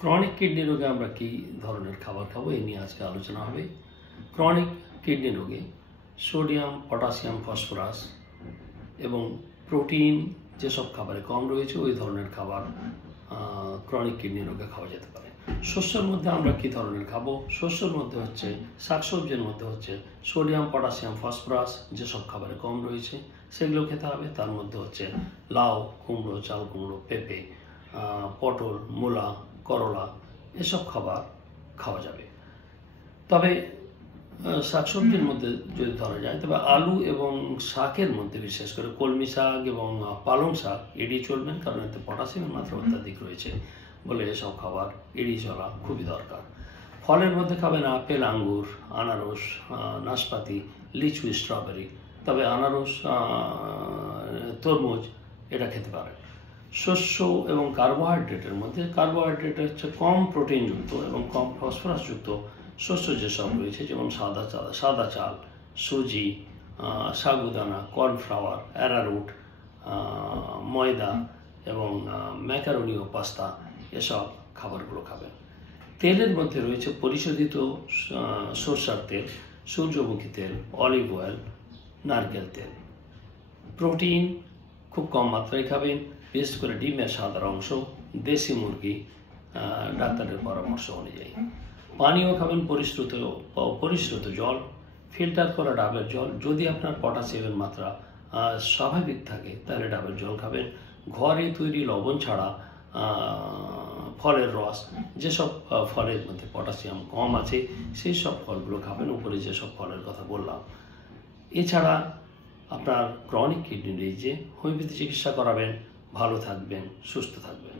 Chronic kidney রোগে আমরা কী ধরনের খাবার খাবো এই নিয়ে আজকে আলোচনা হবে। ক্রনিক কিডনি রোগে সোডিয়াম, পটাশিয়াম, ফসফরাস এবং প্রোটিন যেসব খাবারে কম রয়েছে ওই ধরনের খাবার ক্রনিক কিডনি রোগে খাওয়া যেতে পারে। শস্যের মধ্যে আমরা কী ধরনের খাবো? শস্যের মধ্যে হচ্ছে, শাকসবজির মধ্যে হচ্ছে সোডিয়াম, পটাশিয়াম, ফসফরাস যেসব খাবারে কম রয়েছে সেগুলো খেতে হবে। তার মধ্যে হচ্ছে লাউ, কুমড়ো, চাল কুমড়ো, পেঁপে, পটল, মূলা, করলা এসব খাবার খাওয়া যাবে। তবে শাকসবজির মধ্যে যদি ধরা যায় তবে আলু এবং শাকের মধ্যে বিশেষ করে কলমি শাক এবং পালং শাক এড়িয়ে চলবেন, কারণ এতে পটাশিয়ামের মাত্রা অত্যাধিক রয়েছে বলে এসব খাবার এড়িয়ে চলা খুবই দরকার। ফলের মধ্যে খাবেন আপেল, আঙ্গুর, আনারস, নাশপাতি, লিচু, স্ট্রবেরি। তবে আনারস, তরমুজ এটা খেতে পারেন। শস্য এবং কার্বোহাইড্রেটের মধ্যে কার্বোহাইড্রেট হচ্ছে কম প্রোটিনযুক্ত এবং কম ফসফরাসযুক্ত শস্য যেসব রয়েছে, যেমন সাদা চাল, সুজি, সাগুদানা, কর্নফ্লাওয়ার, অ্যারারুট, ময়দা এবং ম্যাকারোনি ও পাস্তা এসব খাবারগুলো খাবেন। তেলের মধ্যে রয়েছে পরিশোধিত সরষের তেল, সূর্যমুখী তেল, অলিভ অয়েল, নারকেল তেল। প্রোটিন খুব কম মাত্রায় খাবেন, বিশেষ করে ডিমের সাদার অংশ, দেশি মুরগি ডাক্তারের পরামর্শ অনুযায়ী। পানীয় খাবেন পরিশ্রুত জল, ফিল্টার করা ডাবের জল। যদি আপনার পটাশিয়ামের মাত্রা স্বাভাবিক থাকে তাহলে ডাবের জল খাবেন। ঘরে তৈরি লবণ ছাড়া ফলের রস, যেসব ফলের মধ্যে পটাশিয়াম কম আছে সেই সব ফলগুলো খাবেন, উপরে যেসব ফলের কথা বললাম। এছাড়া আপনার ক্রনিক কিডনি ডিজিজে হোমিওপ্যাথি চিকিৎসা করাবেন, ভালো থাকবেন, সুস্থ থাকবেন।